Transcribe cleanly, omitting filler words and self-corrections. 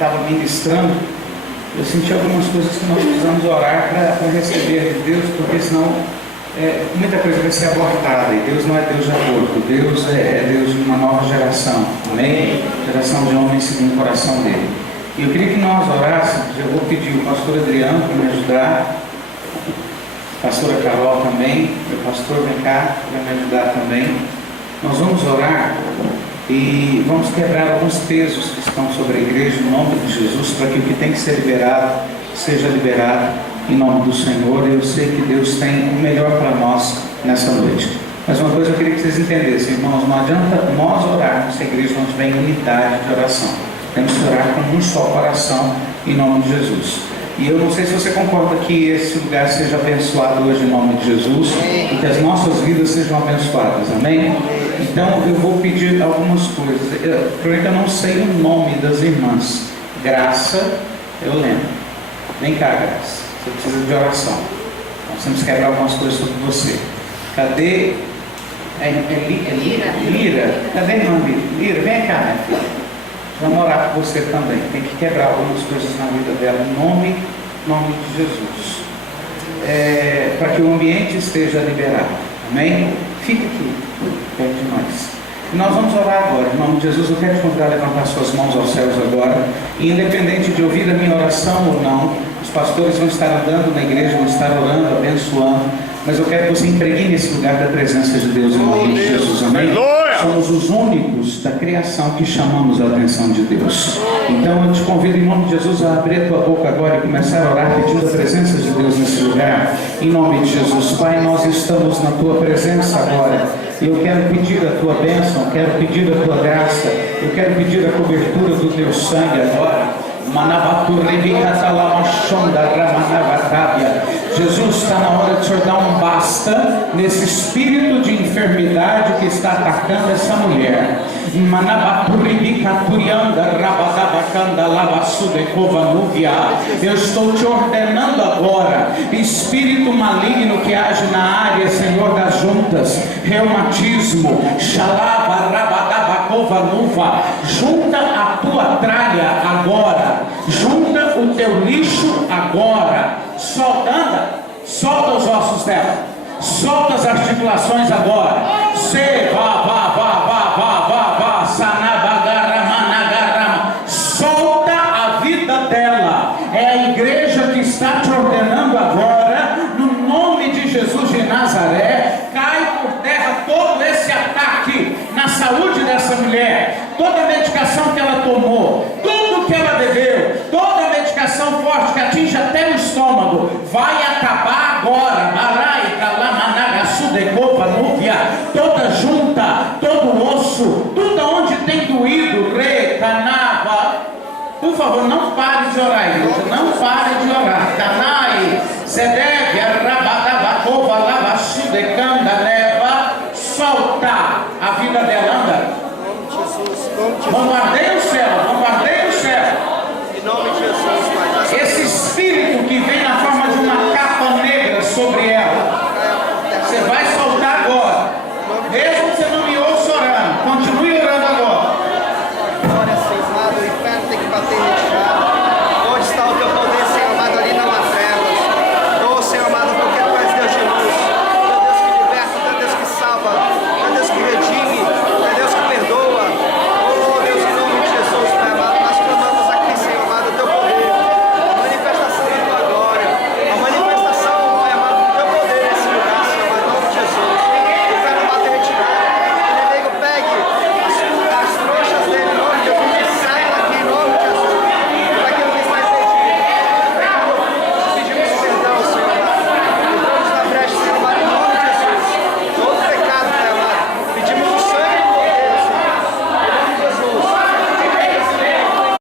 estava ministrando, eu senti algumas coisas que nós precisamos orar para receber de Deus, porque senão muita coisa vai ser abortada, e Deus não é Deus de aborto, Deus é Deus de uma nova geração, amém? Geração de homens segundo o coração dele. E eu queria que nós orássemos. Eu vou pedir o pastor Adriano para me ajudar, a pastora Carol também, o pastor vem cá para me ajudar também. Nós vamos orar e vamos quebrar alguns pesos que estão sobre a igreja em nome de Jesus, para que o que tem que ser liberado seja liberado em nome do Senhor. E eu sei que Deus tem o melhor para nós nessa noite. Mas uma coisa eu queria que vocês entendessem, irmãos: não adianta nós orarmos se a igreja não tiver em unidade de oração. Temos que orar com um só coração em nome de Jesus. E eu não sei se você concorda que esse lugar seja abençoado hoje em nome de Jesus, e que as nossas vidas sejam abençoadas, amém? Então eu vou pedir algumas coisas. Eu não sei o nome das irmãs. Graça, eu lembro. Vem cá, Graça, você precisa de oração. Nós temos que quebrar algumas coisas sobre você. Cadê? Lira? Cadê a irmã Lira? Lira, vem cá, minha filha. Vamos orar por você também. Tem que quebrar algumas coisas na vida dela em nome de Jesus, para que o ambiente esteja liberado, amém? Fica aqui perto de nós. E nós vamos orar agora em nome de Jesus. Eu quero te convidar a levantar suas mãos aos céus agora, e independente de ouvir a minha oração ou não, os pastores vão estar andando na igreja, vão estar orando, abençoando, mas eu quero que você impregne esse lugar da presença de Deus em nome de Jesus, amém? Somos os únicos da criação que chamamos a atenção de Deus. Então eu te convido em nome de Jesus a abrir a tua boca agora e começar a orar pedindo a presença de Deus nesse lugar, em nome de Jesus. Pai, nós estamos na tua presença agora, e eu quero pedir a tua bênção, quero pedir a tua graça, eu quero pedir a cobertura do teu sangue agora. Jesus, está na hora de o Senhor dar um basta nesse espírito de enfermidade que está atacando essa mulher. Eu estou te ordenando agora, espírito maligno que age na área, Senhor, das juntas, reumatismo, junta a tua tralha agora, junta o teu lixo agora, solta os ossos dela, solta as articulações agora, solta a vida dela. É a igreja que está te ordenando agora, no nome de Jesus de Nazaré. Cai por terra todo esse ataque na saúde dessa mulher, toda a medicação que ela tomou, tudo que ela bebeu, toda a medicação forte que atinge até o estômago, vai acabar agora. Toda junta, todo osso, tudo onde tem doído, recanava. Por favor, não pare de orar, igreja, não pare de orar. Canai, Sedeve, Arrabadabacova, Lavachudecanda, leva, solta a vida dela, anda. Bombardeia